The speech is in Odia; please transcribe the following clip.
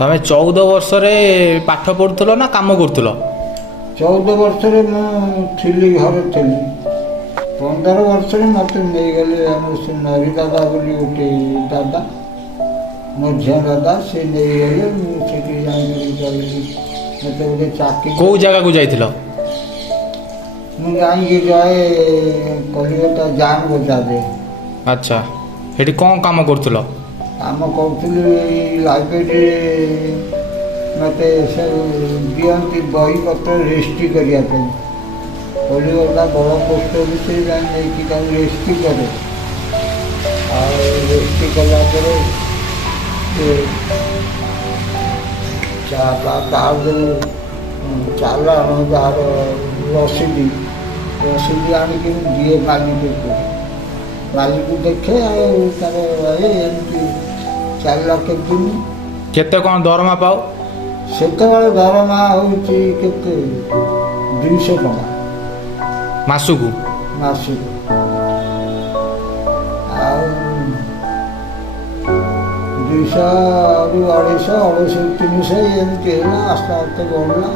ତମେ 14 ବର୍ଷରେ ପାଠ ପଢୁଥିଲ ନା କାମ କରୁଥିଲ? 14 ବର୍ଷରେ ମୁଁ ଥିଲି, ଘରେ ଥିଲି। 15 ବର୍ଷରେ ମୋତେ ନେଇଗଲେ ଆମର ସେ ନରୀ ଦାଦା ବୋଲି ଗୋଟେ ଦାଦା, ମଝିଆ ଦାଦା, ସେ ନେଇଗଲେ। ମୁଁ ସେଠି ଯାଇକି ଗଲି, ମୋତେ ଗୋଟେ ଚାକିରି। କୋଉ ଜାଗାକୁ ଯାଇଥିଲ? ମୁଁ ଯାଇକି ଯାଏ କଲିକତା ଜାନ୍ ବଜାରରେ। ଆଚ୍ଛା, ସେଠି କ'ଣ କାମ କରୁଥିଲ? କାମ କରୁଥିଲି ଏଇ ଲାଇବ୍ରେରୀରେ। ମୋତେ ସବୁ ଦିଅନ୍ତି ବହିପତ୍ର ରେଜିଷ୍ଟ୍ରି କରିବା ପାଇଁ। କଲିକତା ବଡ଼ ପୋଷ୍ଟ ଅଫିସରେ ଯାଇ ନେଇକି ତାକୁ ରେଜିଷ୍ଟ୍ରି କରେ। ଆଉ ରେଜିଷ୍ଟ୍ରି କଲା ପରେ ତାର ଯେଉଁ ଚାଲାଣ, ଯାହାର ରସିଦ ଆଣିକି ମୁଁ ଦିଏ ମାଲିକକୁ। ମାଲିକ ଦେଖେ, ଆଉ ତାର ଏମିତି 4 ଲକ୍ଷ ଦିନ। କେତେ କ'ଣ ଦରମା ପାଉ? ସେତେବେଳେ ଦରମା ହେଉଛି କେତେ, 200 ଟଙ୍କା ମାସକୁ? ମାସକୁ। ଆଉ 200ରୁ 250, 300 ଏମିତି ହେଲା, ଆସ୍ତେ ଆସ୍ତେ ବଢ଼ିଲା।